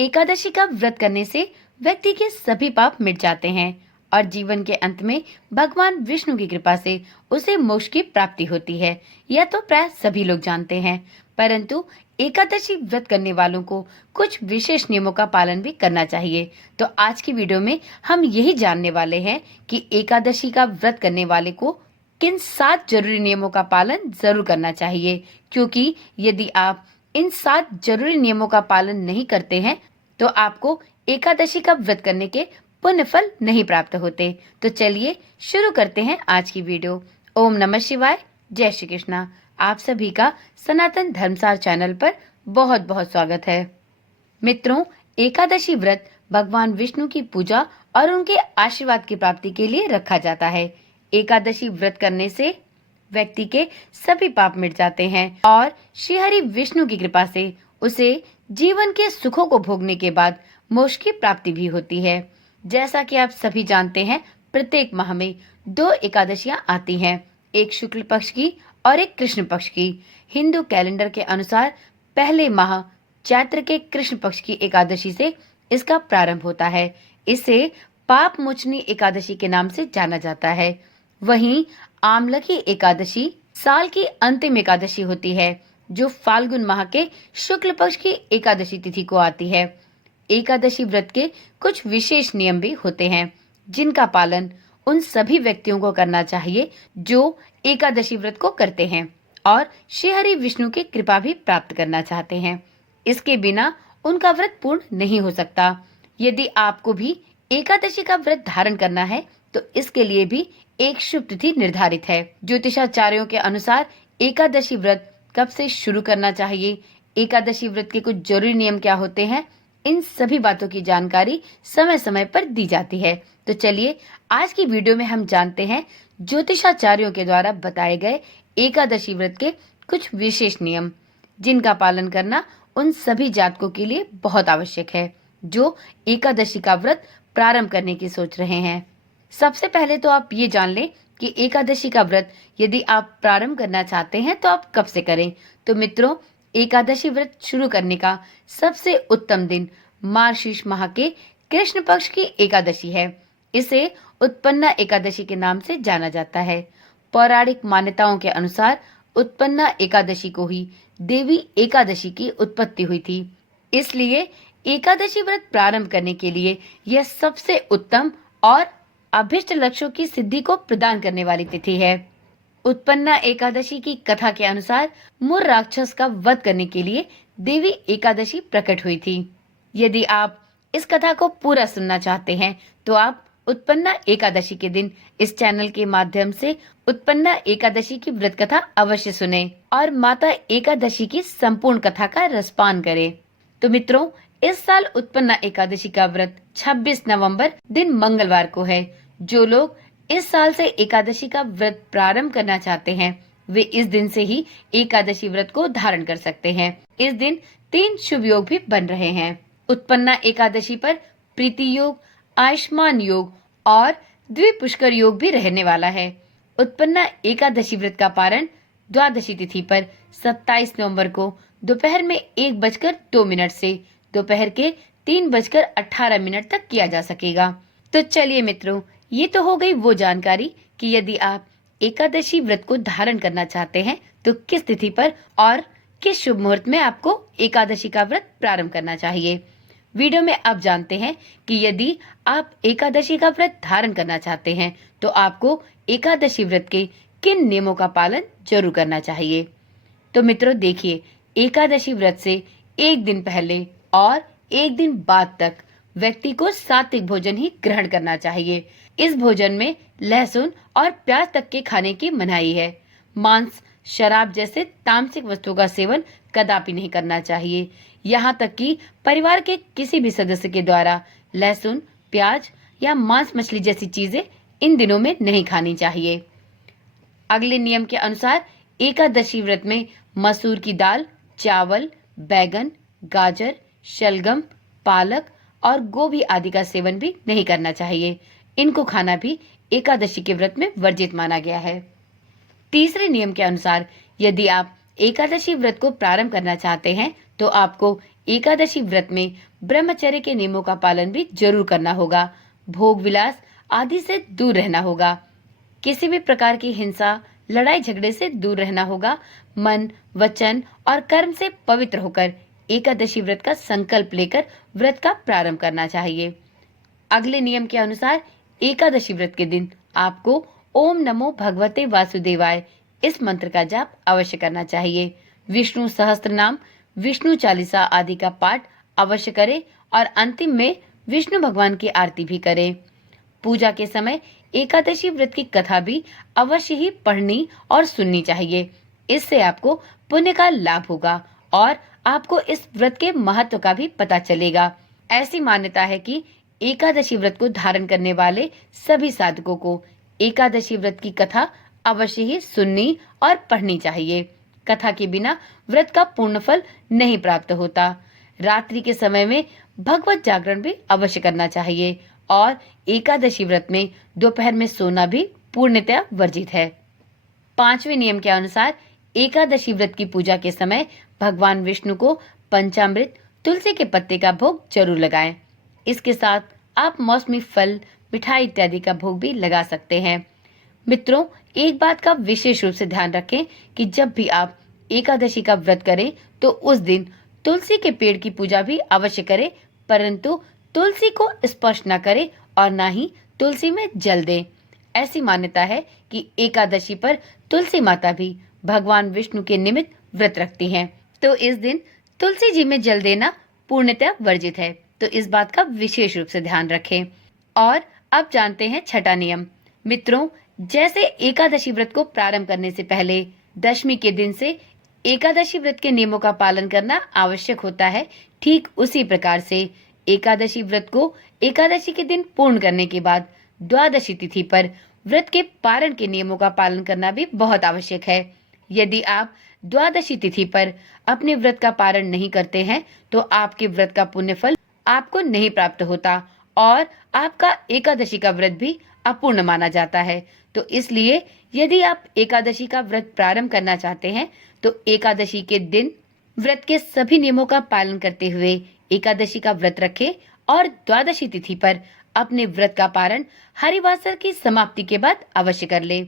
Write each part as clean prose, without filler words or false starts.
एकादशी का व्रत करने से व्यक्ति के सभी पाप मिट जाते हैं और जीवन के अंत में भगवान विष्णु की कृपा से उसे मोक्ष की प्राप्ति होती है। यह तो प्राय सभी लोग जानते हैं, परंतु एकादशी व्रत करने वालों को कुछ विशेष नियमों का पालन भी करना चाहिए। तो आज की वीडियो में हम यही जानने वाले हैं कि एकादशी का व्रत करने वाले को किन 7 जरूरी नियमों का पालन जरूर करना चाहिए, क्योंकि यदि आप इन 7 जरूरी नियमों का पालन नहीं करते हैं तो आपको एकादशी का व्रत करने के पुण्य फल नहीं प्राप्त होते। तो चलिए शुरू करते हैं आज की वीडियो। ओम नमः शिवाय, जय श्री कृष्णा। आप सभी का सनातन धर्मसार चैनल पर बहुत बहुत स्वागत है। मित्रों, एकादशी व्रत भगवान विष्णु की पूजा और उनके आशीर्वाद की प्राप्ति के लिए रखा जाता है। एकादशी व्रत करने से व्यक्ति के सभी पाप मिट जाते हैं और श्री हरि विष्णु की कृपा से उसे जीवन के सुखों को भोगने के बाद मोक्ष की प्राप्ति भी होती है। जैसा कि आप सभी जानते हैं, प्रत्येक माह में 2 एकादशियां आती हैं, एक शुक्ल पक्ष की और एक कृष्ण पक्ष की। हिंदू कैलेंडर के अनुसार पहले माह चैत्र के कृष्ण पक्ष की एकादशी से इसका प्रारंभ होता है। इसे पाप मोचनी एकादशी के नाम से जाना जाता है। वहीं आमलकी एकादशी साल की अंतिम एकादशी होती है, जो फाल्गुन माह के शुक्ल पक्ष की एकादशी तिथि को आती है। एकादशी व्रत के कुछ विशेष नियम भी होते हैं, जिनका पालन उन सभी व्यक्तियों को करना चाहिए जो एकादशी व्रत को करते हैं और श्री हरि विष्णु की कृपा भी प्राप्त करना चाहते हैं। इसके बिना उनका व्रत पूर्ण नहीं हो सकता। यदि आपको भी एकादशी का व्रत धारण करना है तो इसके लिए भी एक शुभ तिथि निर्धारित है। ज्योतिषाचार्यों के अनुसार एकादशी व्रत कब से शुरू करना चाहिए, एकादशी व्रत के कुछ जरूरी नियम क्या होते हैं, इन सभी बातों की जानकारी समय समय पर दी जाती है। तो चलिए आज की वीडियो में हम जानते हैं ज्योतिषाचार्यों के द्वारा बताए गए एकादशी व्रत के कुछ विशेष नियम, जिनका पालन करना उन सभी जातकों के लिए बहुत आवश्यक है जो एकादशी का व्रत प्रारंभ करने की सोच रहे हैं। सबसे पहले तो आप ये जान लें कि एकादशी का व्रत यदि आप प्रारंभ करना चाहते हैं तो आप कब से करें। तो मित्रों, एकादशी व्रत शुरू करने का सबसे उत्तम दिन मार्गशीर्ष माह के कृष्ण पक्ष की एकादशी है। इसे उत्पन्ना एकादशी के नाम से जाना जाता है। पौराणिक मान्यताओं के अनुसार उत्पन्ना एकादशी को ही देवी एकादशी की उत्पत्ति हुई थी, इसलिए एकादशी व्रत प्रारंभ करने के लिए यह सबसे उत्तम और अभिष्ट लक्ष्यों की सिद्धि को प्रदान करने वाली तिथि है। उत्पन्ना एकादशी की कथा के अनुसार मुर राक्षस का वध करने के लिए देवी एकादशी प्रकट हुई थी। यदि आप इस कथा को पूरा सुनना चाहते हैं तो आप उत्पन्ना एकादशी के दिन इस चैनल के माध्यम से उत्पन्ना एकादशी की व्रत कथा अवश्य सुनें और माता एकादशी की संपूर्ण कथा का रसपान करें। तो मित्रों, इस साल उत्पन्ना एकादशी का व्रत 26 नवंबर दिन मंगलवार को है। जो लोग इस साल से एकादशी का व्रत प्रारंभ करना चाहते हैं वे इस दिन से ही एकादशी व्रत को धारण कर सकते हैं। इस दिन 3 शुभ योग भी बन रहे हैं। उत्पन्ना एकादशी पर प्रीति योग, आयुष्मान योग और द्विपुष्कर योग भी रहने वाला है। उत्पन्ना एकादशी व्रत का पारण द्वादशी तिथि पर 27 नवंबर को दोपहर में 1:02 से दोपहर के 3:18 तक किया जा सकेगा। तो चलिए मित्रों, ये तो हो गई वो जानकारी कि यदि आप एकादशी व्रत को धारण करना चाहते हैं तो किस तिथि पर और किस शुभ मुहूर्त में आपको एकादशी का व्रत प्रारंभ करना चाहिए। वीडियो में अब जानते हैं कि यदि आप एकादशी का व्रत धारण करना चाहते हैं तो आपको एकादशी व्रत के किन नियमों का पालन जरूर करना चाहिए। तो मित्रों देखिए, एकादशी व्रत से एक दिन पहले और एक दिन बाद तक व्यक्ति को सात्विक भोजन ही ग्रहण करना चाहिए। इस भोजन में लहसुन और प्याज तक के खाने की मनाही है। मांस, शराब जैसे तामसिक वस्तुओं का सेवन कदापि नहीं करना चाहिए। यहाँ तक कि परिवार के किसी भी सदस्य के द्वारा लहसुन, प्याज या मांस मछली जैसी चीजें इन दिनों में नहीं खानी चाहिए। अगले नियम के अनुसार एकादशी व्रत में मसूर की दाल, चावल, बैगन, गाजर, शलगम, पालक और गोभी आदि का सेवन भी नहीं करना चाहिए। इनको खाना भी एकादशी के व्रत में वर्जित माना गया है। तीसरे नियम के अनुसार यदि आप एकादशी व्रत को प्रारंभ करना चाहते हैं तो आपको एकादशी व्रत में ब्रह्मचर्य के नियमों का पालन भी जरूर करना होगा। भोग विलास आदि से दूर रहना होगा। किसी भी प्रकार की हिंसा, लड़ाई झगड़े से दूर रहना होगा। मन, वचन और कर्म से पवित्र होकर एकादशी व्रत का संकल्प लेकर व्रत का प्रारंभ करना चाहिए। अगले नियम के अनुसार एकादशी व्रत के दिन आपको ओम नमो भगवते वासुदेवाय इस मंत्र का जाप अवश्य करना चाहिए। विष्णु सहस्त्र नाम, विष्णु चालीसा आदि का पाठ अवश्य करें और अंतिम में विष्णु भगवान की आरती भी करें। पूजा के समय एकादशी व्रत की कथा भी अवश्य ही पढ़नी और सुननी चाहिए। इससे आपको पुण्य का लाभ होगा और आपको इस व्रत के महत्व का भी पता चलेगा। ऐसी मान्यता है कि एकादशी व्रत को धारण करने वाले सभी साधकों को एकादशी व्रत की कथा अवश्य ही सुननी और पढ़नी चाहिए। कथा के बिना व्रत का पूर्ण फल नहीं प्राप्त होता। रात्रि के समय में भगवत जागरण भी अवश्य करना चाहिए और एकादशी व्रत में दोपहर में सोना भी पूर्णतया वर्जित है। 5वें नियम के अनुसार एकादशी व्रत की पूजा के समय भगवान विष्णु को पंचामृत, तुलसी के पत्ते का भोग जरूर लगाएं। इसके साथ आप मौसमी फल, मिठाई इत्यादि का भोग भी लगा सकते हैं। मित्रों, एक बात का विशेष रूप से ध्यान रखें कि जब भी आप एकादशी का व्रत करें तो उस दिन तुलसी के पेड़ की पूजा भी अवश्य करें, परंतु तुलसी को स्पर्श न करें और न ही तुलसी में जल दें। ऐसी मान्यता है कि एकादशी पर तुलसी माता भी भगवान विष्णु के निमित्त व्रत रखती हैं, तो इस दिन तुलसी जी में जल देना पूर्णतः वर्जित है। तो इस बात का विशेष रूप से ध्यान रखें। और अब जानते हैं छठा नियम। मित्रों, जैसे एकादशी व्रत को प्रारंभ करने से पहले दशमी के दिन से एकादशी व्रत के नियमों का पालन करना आवश्यक होता है, ठीक उसी प्रकार से एकादशी व्रत को एकादशी के दिन पूर्ण करने के बाद द्वादशी तिथि पर व्रत के पारण के नियमों का पालन करना भी बहुत आवश्यक है। यदि आप द्वादशी तिथि पर अपने व्रत का पारण नहीं करते हैं तो आपके व्रत का पुण्य फल आपको नहीं प्राप्त होता और आपका एकादशी का व्रत भी अपूर्ण माना जाता है। तो इसलिए यदि आप एकादशी का व्रत प्रारंभ करना चाहते हैं तो एकादशी के दिन व्रत के सभी नियमों का पालन करते हुए एकादशी का व्रत रखें और द्वादशी तिथि पर अपने व्रत का पारण हरिवासर की समाप्ति के बाद अवश्य कर ले।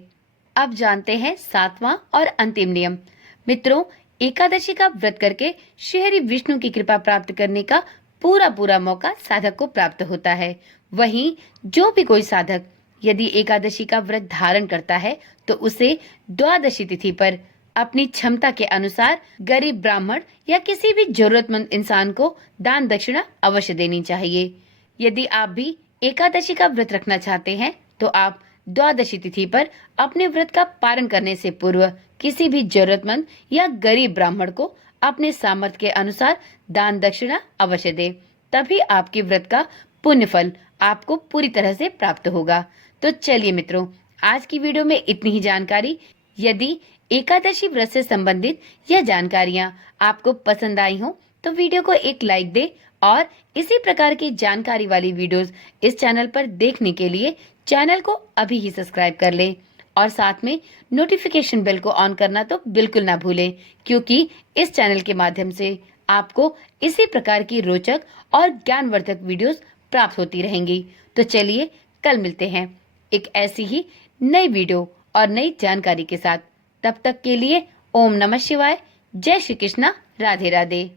अब जानते हैं 7वां और अंतिम नियम। मित्रों, एकादशी का व्रत करके श्री विष्णु की कृपा प्राप्त करने का पूरा मौका साधक को प्राप्त होता है। वहीं जो भी कोई साधक यदि एकादशी का व्रत धारण करता है तो उसे द्वादशी तिथि पर अपनी क्षमता के अनुसार गरीब ब्राह्मण या किसी भी जरूरतमंद इंसान को दान दक्षिणा अवश्य देनी चाहिए। यदि आप भी एकादशी का व्रत रखना चाहते हैं तो आप द्वादशी तिथि पर अपने व्रत का पारण करने से पूर्व किसी भी जरूरतमंद या गरीब ब्राह्मण को अपने सामर्थ्य के अनुसार दान दक्षिणा अवश्य दे, तभी आपके व्रत का पुण्य फल आपको पूरी तरह से प्राप्त होगा। तो चलिए मित्रों, आज की वीडियो में इतनी ही जानकारी। यदि एकादशी व्रत से संबंधित यह जानकारियां आपको पसंद आई हो तो वीडियो को एक लाइक दे और इसी प्रकार की जानकारी वाली वीडियोस इस चैनल पर देखने के लिए चैनल को अभी ही सब्सक्राइब कर ले और साथ में नोटिफिकेशन बेल को ऑन करना तो बिल्कुल ना भूलें, क्योंकि इस चैनल के माध्यम से आपको इसी प्रकार की रोचक और ज्ञानवर्धक वीडियोस प्राप्त होती रहेंगी। तो चलिए कल मिलते हैं एक ऐसी ही नई वीडियो और नई जानकारी के साथ। तब तक के लिए ओम नमः शिवाय, जय श्री कृष्णा, राधे राधे।